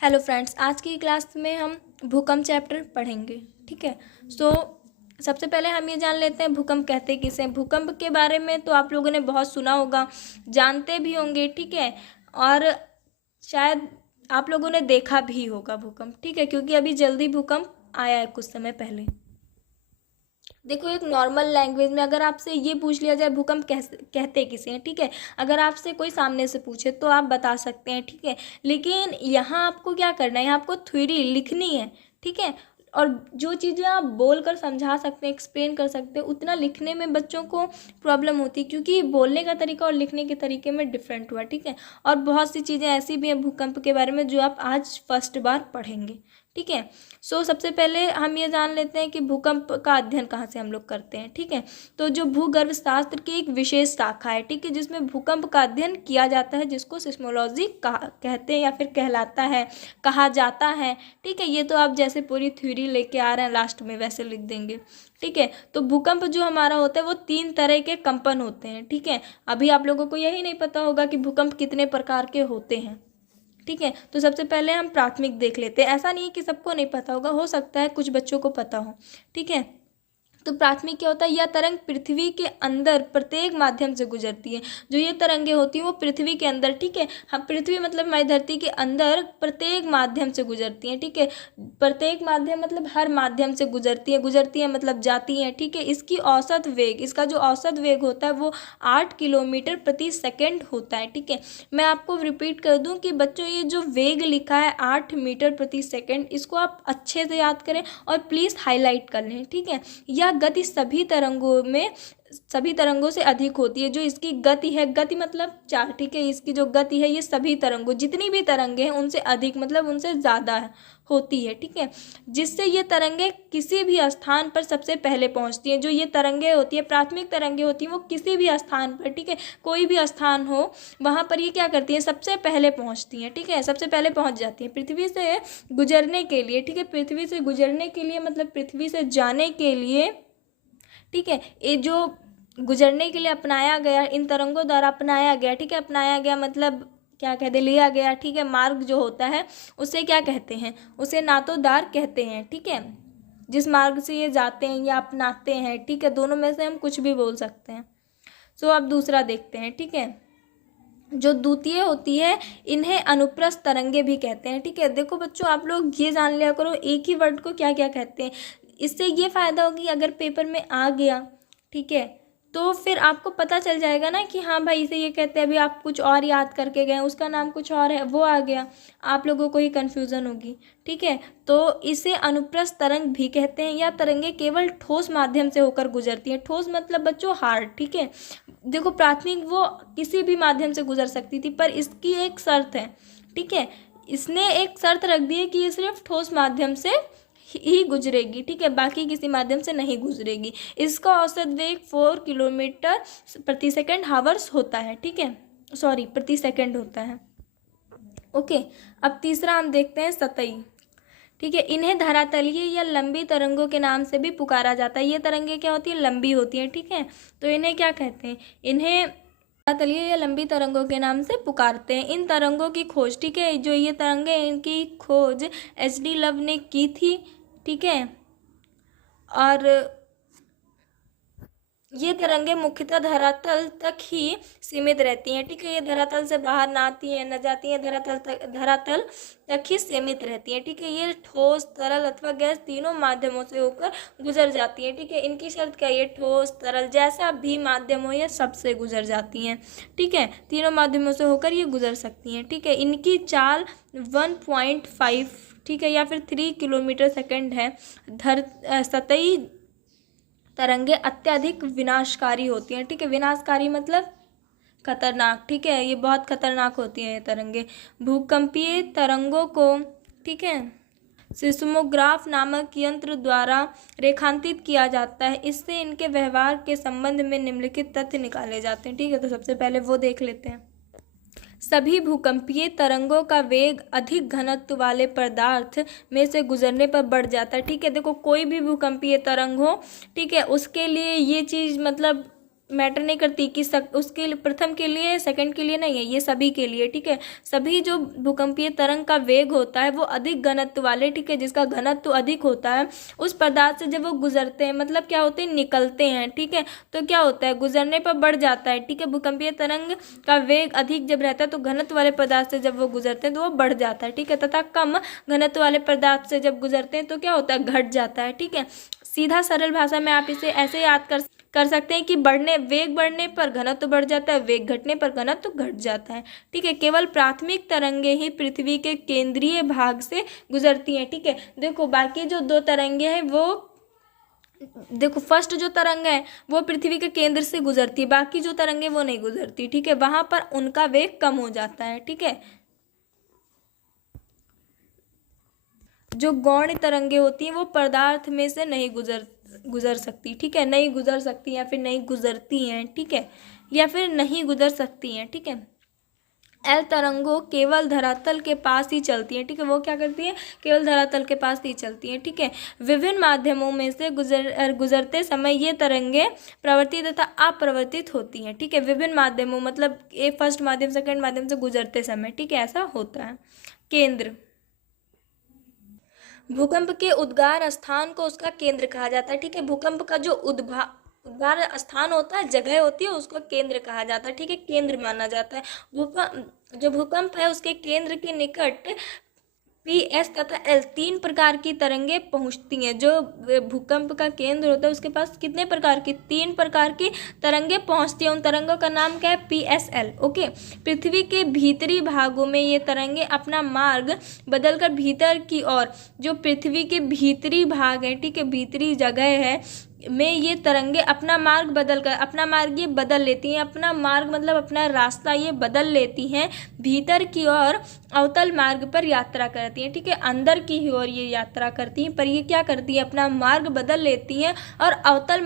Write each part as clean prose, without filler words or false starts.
Hello friends, आज की class में हम भूकंप चैप्टर पढ़ेंगे। ठीक है। सो सबसे पहले हम ये जान लेते हैं भूकंप कहते किसे हैं। भूकंप के बारे में तो आप लोगों ने बहुत सुना होगा, जानते भी होंगे। ठीक है। और शायद आप लोगों ने देखा भी होगा भूकंप। ठीक है, क्योंकि अभी जल्दी भूकंप आया है कुछ समय पहले। देखो, एक नॉर्मल लैंग्वेज में अगर आपसे ये पूछ लिया जाए भूकंप कहते किसे हैं, ठीक है, अगर आपसे कोई सामने से पूछे तो आप बता सकते हैं। ठीक है। लेकिन यहाँ आपको क्या करना है, यहाँ आपको थ्योरी लिखनी है। ठीक है। और जो चीज़ें आप बोल कर समझा सकते हैं, एक्सप्लेन कर सकते हैं, उतना लिखने में बच्चों को प्रॉब्लम होती है, क्योंकि बोलने का तरीका और लिखने के तरीके में डिफरेंट हुआ। ठीक है। और बहुत सी चीज़ें ऐसी भी हैं भूकंप के बारे में जो आप आज फर्स्ट बार पढ़ेंगे। ठीक है। सो सबसे पहले हम ये जान लेते हैं कि भूकंप का अध्ययन कहाँ से हम लोग करते हैं। ठीक है। तो जो भूगर्भ शास्त्र की एक विशेष शाखा है, ठीक है, जिसमें भूकंप का अध्ययन किया जाता है, जिसको सिस्मोलॉजी कहते हैं या फिर कहलाता है, कहा जाता है। ठीक है। ये तो आप जैसे पूरी थ्योरी लेके आ रहे हैं लास्ट में वैसे लिख देंगे। ठीक है। तो भूकंप जो हमारा होता है वो 3 तरह के कंपन होते हैं। ठीक है। अभी आप लोगों को यही नहीं पता होगा कि भूकंप कितने प्रकार के होते हैं। ठीक है। तो सबसे पहले हम प्राथमिक देख लेते हैं। ऐसा नहीं है कि सबको नहीं पता होगा, हो सकता है कुछ बच्चों को पता हो। ठीक है। तो प्राथमिक क्या होता है, यह तरंग पृथ्वी के अंदर प्रत्येक माध्यम से गुजरती है। जो ये तरंगे होती हैं वो पृथ्वी के अंदर, ठीक है, हम पृथ्वी मतलब हमारी धरती के अंदर प्रत्येक माध्यम से गुजरती हैं। ठीक है। प्रत्येक माध्यम मतलब हर माध्यम से गुजरती है मतलब जाती हैं। ठीक है। इसकी औसत वेग, इसका जो औसत वेग होता है वो 8 किलोमीटर प्रति सेकेंड होता है। ठीक है। मैं आपको रिपीट कर दूं कि बच्चों ये जो वेग लिखा है 8 मीटर प्रति सेकेंड, इसको आप अच्छे से याद करें और प्लीज़ हाईलाइट कर लें। ठीक है। यह गति सभी तरंगों से अधिक होती है। जो इसकी गति है, गति मतलब चाल, ठीक है, इसकी जो गति है ये सभी तरंगों, जितनी भी तरंगे हैं उनसे अधिक मतलब उनसे ज़्यादा होती है। ठीक है। जिससे ये तरंगे किसी भी स्थान पर सबसे पहले पहुंचती हैं। जो ये तरंगे होती है, प्राथमिक तरंगे होती हैं, वो किसी भी स्थान पर, ठीक है, कोई भी स्थान हो वहाँ पर ये क्या करती हैं, सबसे पहले पहुँचती हैं। ठीक है। सबसे पहले पहुँच जाती हैं पृथ्वी से गुजरने के लिए। ठीक है। पृथ्वी से गुजरने के लिए मतलब पृथ्वी से जाने के लिए, ठीक है, ये जो गुजरने के लिए अपनाया गया, इन तरंगों द्वारा अपनाया गया, ठीक है, अपनाया गया मतलब क्या कहते, लिया गया, ठीक है, मार्ग जो होता है उसे क्या कहते हैं, उसे नातोद्वार कहते हैं। ठीक है। जिस मार्ग से ये जाते हैं या अपनाते हैं, ठीक है, दोनों में से हम कुछ भी बोल सकते हैं। सो अब दूसरा देखते हैं। ठीक है। जो द्वितीय होती है इन्हें अनुप्रस्थ तरंगे भी कहते हैं। ठीक है। देखो बच्चों, आप लोग ये जान लिया करो एक ही वर्ड को क्या क्या कहते हैं। इससे ये फ़ायदा होगी अगर पेपर में आ गया, ठीक है, तो फिर आपको पता चल जाएगा ना कि हाँ भाई इसे ये कहते हैं। अभी आप कुछ और याद करके गए, उसका नाम कुछ और है, वो आ गया, आप लोगों को ही कन्फ्यूज़न होगी। ठीक है। तो इसे अनुप्रस्थ तरंग भी कहते हैं। या तरंगे केवल ठोस माध्यम से होकर गुजरती हैं। ठोस मतलब बच्चों हार्ड। ठीक है। देखो, प्राथमिक वो किसी भी माध्यम से गुजर सकती थी, पर इसकी एक शर्त है। ठीक है। इसने एक शर्त रख दी है कि ये सिर्फ ठोस माध्यम से ही गुजरेगी। ठीक है। बाकी किसी माध्यम से नहीं गुजरेगी। इसका औसत वेग 4 किलोमीटर प्रति सेकंड हावर्स होता है। ठीक है, सॉरी, प्रति सेकंड होता है। ओके। अब तीसरा हम देखते हैं सतही। ठीक है। इन्हें धरातलीय या लंबी तरंगों के नाम से भी पुकारा जाता है। ये तरंगे क्या होती है, लंबी होती हैं। ठीक है। तो इन्हें क्या कहते हैं, इन्हें धरातलीय या लंबी तरंगों के नाम से पुकारते हैं। इन तरंगों की खोज, ठीक है, जो ये तरंगे इनकी खोज HD लव ने की थी। ठीक है। और ये तरंगे मुख्यतः धरातल तक ही सीमित रहती हैं। ठीक है। ये धरातल से बाहर ना आती हैं, न जाती हैं, धरातल तक ही सीमित रहती हैं। ठीक है। ये ठोस, तरल अथवा गैस तीनों माध्यमों से होकर गुजर जाती हैं। ठीक है। इनकी शर्त क्या है, ये ठोस, तरल, जैसा भी माध्यम हो ये सबसे गुजर जाती हैं। ठीक है। तीनों माध्यमों से होकर ये गुजर सकती हैं। ठीक है। इनकी चाल 1.5, ठीक है, या फिर 3 किलोमीटर सेकंड है। सतही तरंगे अत्यधिक विनाशकारी होती हैं। ठीक है। विनाशकारी मतलब खतरनाक। ठीक है। ये बहुत खतरनाक होती हैं ये तरंगे। भूकंपीय तरंगों को, ठीक है, सिस्मोग्राफ नामक यंत्र द्वारा रेखांकित किया जाता है। इससे इनके व्यवहार के संबंध में निम्नलिखित तथ्य निकाले जाते हैं। ठीक है। तो सबसे पहले वो देख लेते हैं। सभी भूकंपीय तरंगों का वेग अधिक घनत्व वाले पदार्थ में से गुजरने पर बढ़ जाता है। ठीक है। देखो, कोई भी भूकंपीय तरंग हो, ठीक है, उसके लिए ये चीज़ मतलब मैटर नहीं करती कि उसके लिए प्रथम के लिए सेकंड के लिए नहीं है, ये सभी के लिए, ठीक है। सभी जो भूकंपीय तरंग का वेग होता है वो अधिक घनत्व वाले, ठीक है, जिसका घनत्व अधिक होता है उस पदार्थ से जब वो गुजरते हैं, मतलब क्या होते हैं, निकलते हैं, ठीक है, तो क्या होता है, गुजरने पर बढ़ जाता है, ठीक है। भूकंपीय तरंग का वेग अधिक जब रहता है तो घनत्व वाले पदार्थ से जब वो गुजरते हैं तो वो बढ़ जाता है, ठीक है, तथा कम घनत्व वाले पदार्थ से जब गुजरते हैं तो क्या होता है, घट जाता है, ठीक है। सीधा सरल भाषा में आप इसे ऐसे याद कर सकते हैं कि वेग बढ़ने पर घनत्व बढ़ जाता है, वेग घटने पर घनत्व घट जाता है, ठीक है। केवल प्राथमिक तरंगे ही पृथ्वी के केंद्रीय भाग से गुजरती हैं, ठीक है। देखो बाकी जो दो तरंगे हैं वो, देखो फर्स्ट जो तरंग है वो पृथ्वी के केंद्र से गुजरती है, बाकी जो तरंगे वो नहीं गुजरती, ठीक है, वहां पर उनका वेग कम हो जाता है, ठीक है। जो गौण तरंगे होती हैं वो पदार्थ में से नहीं गुजर सकती, ठीक है, नहीं गुजर सकती या फिर नहीं गुजरती हैं, ठीक है, या फिर नहीं गुजर सकती हैं, ठीक है। एल तरंगों केवल धरातल के पास ही चलती हैं, ठीक है, वो क्या करती हैं, केवल धरातल के पास ही चलती हैं, ठीक है। विभिन्न माध्यमों में से गुजरते समय ये तरंगे प्रवर्तित तथा अपरिवर्तित होती हैं, ठीक है। विभिन्न माध्यमों मतलब एक फर्स्ट माध्यम सेकंड माध्यम से गुजरते समय, ठीक है, ऐसा होता है। केंद्र, भूकंप के उद्गार स्थान को उसका केंद्र कहा जाता है, ठीक है। भूकंप का जो उद्गार स्थान होता है, जगह होती है, उसको केंद्र कहा जाता है, ठीक है, केंद्र माना जाता है। जो भूकंप है उसके केंद्र के निकट PS तथा L 3 प्रकार की तरंगे पहुंचती हैं। जो भूकंप का केंद्र होता है उसके पास कितने प्रकार की, 3 प्रकार की तरंगे पहुंचती हैं। उन तरंगों का नाम क्या है, PSL, ओके। पृथ्वी के भीतरी भागों में ये तरंगे अपना मार्ग बदलकर भीतर की ओर, जो पृथ्वी के भीतरी भाग है, ठीक है, भीतरी जगह है में ये तरंगे अपना मार्ग ये बदल लेती हैं, अपना मार्ग मतलब अपना रास्ता ये बदल लेती हैं, भीतर की ओर अवतल मार्ग पर यात्रा करती हैं, ठीक है, अंदर की ओर ये यात्रा करती हैं, पर ये क्या करती है, अपना मार्ग बदल लेती हैं और अवतल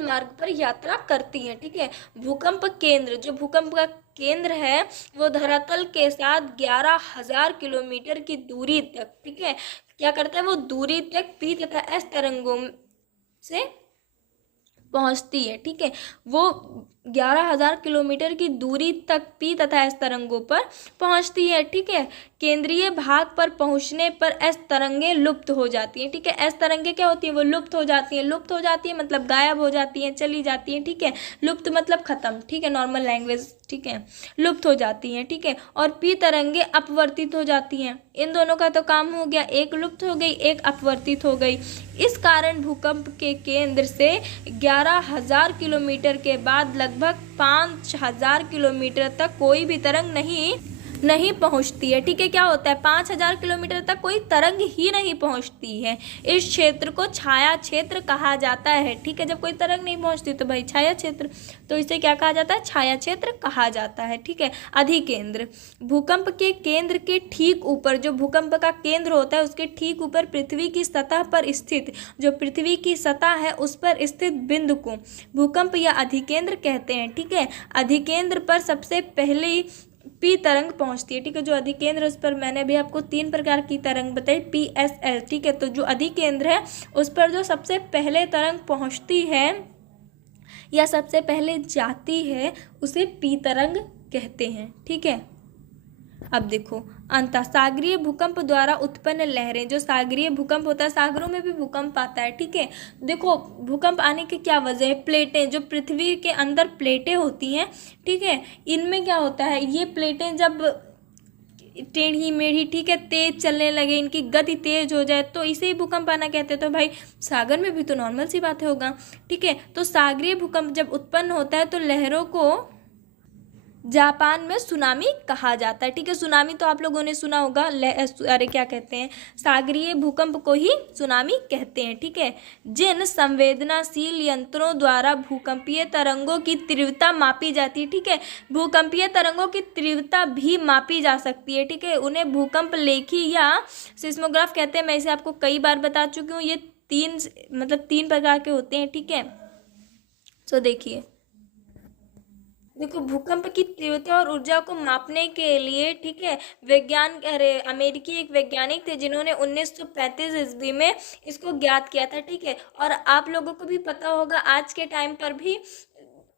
मार्ग पर यात्रा करती हैं, ठीक है। भूकंप केंद्र, जो भूकंप का केंद्र है वो धरातल के साथ 11,000 किलोमीटर की दूरी तक, ठीक है, क्या करता है, वो दूरी तक P तथा S तरंगों से पहुंचती है, ठीक है। वो 11,000 किलोमीटर की दूरी तक P तथा S तरंगों पर पहुंचती है, ठीक है। केंद्रीय भाग पर पहुंचने पर S तरंगे लुप्त हो जाती हैं, ठीक है। S तरंगे क्या होती है, वो लुप्त हो जाती है मतलब गायब हो जाती हैं, चली जाती हैं, ठीक है। लुप्त मतलब खत्म, ठीक है, नॉर्मल लैंग्वेज, ठीक है, लुप्त हो जाती हैं, ठीक है। और P तरंगे अपवर्तित हो जाती हैं। इन दोनों का तो काम हो गया, एक लुप्त हो गई, एक अपवर्तित हो गई। इस कारण भूकंप के केंद्र से 11,000 किलोमीटर के बाद लगभग 5,000 किलोमीटर तक कोई भी तरंग नहीं पहुंचती है, ठीक है। क्या होता है, 5,000 किलोमीटर तक कोई तरंग ही नहीं पहुंचती है। इस क्षेत्र को छाया क्षेत्र कहा जाता है, ठीक है। जब कोई तरंग नहीं पहुंचती तो भाई छाया क्षेत्र, तो इसे क्या कहा जाता है, छाया क्षेत्र कहा जाता है, ठीक है। अधिकेंद्र, भूकंप के केंद्र के ठीक ऊपर, जो भूकंप का केंद्र होता है उसके ठीक ऊपर पृथ्वी की सतह पर स्थित, जो पृथ्वी की सतह है उस पर स्थित बिंदु को भूकंप या अधिकेंद्र कहते हैं, ठीक है। अधिकेंद्र पर सबसे पहले P तरंग पहुंचती है, ठीक है। जो अधिकेंद्र उस पर मैंने भी आपको 3 प्रकार की तरंग बताई, PSL, ठीक है। तो जो अधिकेंद्र है उस पर जो सबसे पहले तरंग पहुंचती है या सबसे पहले जाती है उसे P तरंग कहते हैं, ठीक है। अब देखो सागरीय भूकंप द्वारा उत्पन्न लहरें, जो सागरीय भूकंप होता है, सागरों में भी भूकंप आता है, ठीक है। देखो भूकंप आने की क्या वजह है, प्लेटें, जो पृथ्वी के अंदर प्लेटें होती हैं, ठीक है, इनमें क्या होता है, ये प्लेटें जब टेढ़ी मेढ़ी, ठीक है, तेज चलने लगे, इनकी गति तेज हो जाए तो इसे ही भूकंप आना कहते हैं। तो भाई सागर में भी तो नॉर्मल सी बात होगा, ठीक है। तो सागरीय भूकंप जब उत्पन्न होता है तो लहरों को जापान में सुनामी कहा जाता है, ठीक है। सुनामी तो आप लोगों ने सुना होगा, अरे क्या कहते हैं, सागरीय भूकंप को ही सुनामी कहते हैं, ठीक है। जिन संवेदनशील यंत्रों द्वारा भूकंपीय तरंगों की तीव्रता मापी जाती है, ठीक है, भूकंपीय तरंगों की तीव्रता भी मापी जा सकती है, ठीक है। उन्हें भूकंप लेखी या सिस्मोग्राफ कहते हैं। मैं इसे आपको कई बार बता चुकी हूँ। ये 3 प्रकार के होते हैं, ठीक है। तो देखिए देखो, भूकंप की तीव्रता और ऊर्जा को मापने के लिए, ठीक है, अमेरिकी एक वैज्ञानिक थे जिन्होंने 1935 ईस्वी में इसको ज्ञात किया था, ठीक है। और आप लोगों को भी पता होगा आज के टाइम पर भी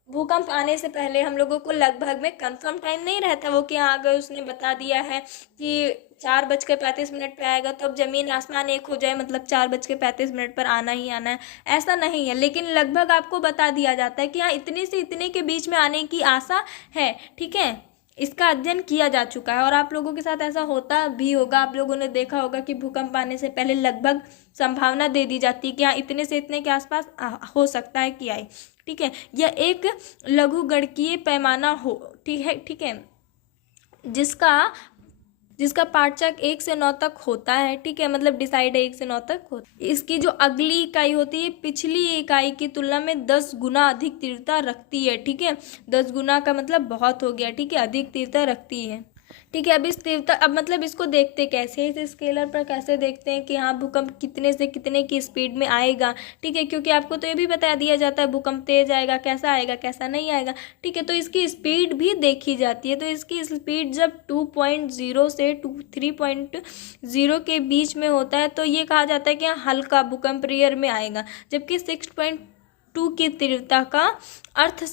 भूकंप आने से पहले हम लोगों को लगभग में कंफर्म टाइम नहीं रहता वो कि हाँ अगर उसने बता दिया है कि 4:35 पे आएगा तो अब ज़मीन आसमान एक हो जाए, मतलब 4:35 पर आना ही आना है, ऐसा नहीं है। लेकिन लगभग आपको बता दिया जाता है कि हाँ इतने से इतने के बीच में आने की आशा है, ठीक है। इसका अध्ययन किया जा चुका है और आप लोगों के साथ ऐसा होता भी होगा। आप लोगों ने देखा होगा कि भूकंप आने से पहले लगभग संभावना दे दी जाती है कि हाँ इतने से इतने के आसपास हो सकता है कि आए, ठीक है। यह एक लघुगणकीय पैमाना हो, ठीक है, जिसका पाठचक 1 से 9 तक होता है, ठीक है, मतलब डिसाइड 1 से 9 तक होता है। इसकी जो अगली इकाई होती है पिछली इकाई की तुलना में 10 गुना अधिक तीव्रता रखती है, ठीक है। 10 गुना का मतलब बहुत हो गया, ठीक है, अधिक तीव्रता रखती है, ठीक है। अब इस तीव्रता, अब मतलब इसको देखते कैसे हैं, इस स्केलर पर कैसे देखते हैं कि हाँ भूकंप कितने से कितने की स्पीड में आएगा, ठीक है, क्योंकि आपको तो ये भी बता दिया जाता है भूकंप तेज आएगा, कैसा नहीं आएगा, ठीक है। तो इसकी स्पीड भी देखी जाती है। तो इसकी स्पीड जब 2.0 से 3.0 के बीच में होता है तो ये कहा जाता है कि हाँ हल्का भूकंप रियर में आएगा, जबकि 6.2 की तीव्रता का अर्थ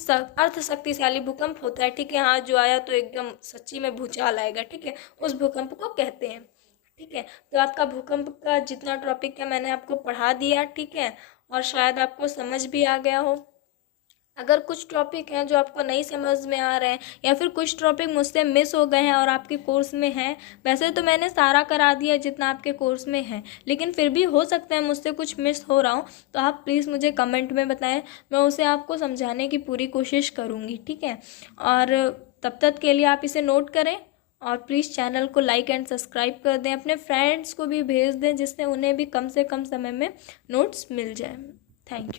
शक्तिशाली भूकंप होता है, ठीक है। हाँ जो आया तो एकदम सच्ची में भूचाल आएगा, ठीक है, उस भूकंप को कहते हैं, ठीक है। तो आपका भूकंप का जितना टॉपिक है मैंने आपको पढ़ा दिया, ठीक है, और शायद आपको समझ भी आ गया हो। अगर कुछ टॉपिक हैं जो आपको नहीं समझ में आ रहे हैं या फिर कुछ टॉपिक मुझसे मिस हो गए हैं और आपके कोर्स में हैं, वैसे तो मैंने सारा करा दिया जितना आपके कोर्स में है, लेकिन फिर भी हो सकता है मुझसे कुछ मिस हो रहा हो, तो आप प्लीज़ मुझे कमेंट में बताएं, मैं उसे आपको समझाने की पूरी कोशिश करूँगी, ठीक है। और तब तक के लिए आप इसे नोट करें और प्लीज़ चैनल को लाइक एंड सब्सक्राइब कर दें, अपने फ्रेंड्स को भी भेज दें जिससे उन्हें भी कम से कम समय में नोट्स मिल जाए। Thank you.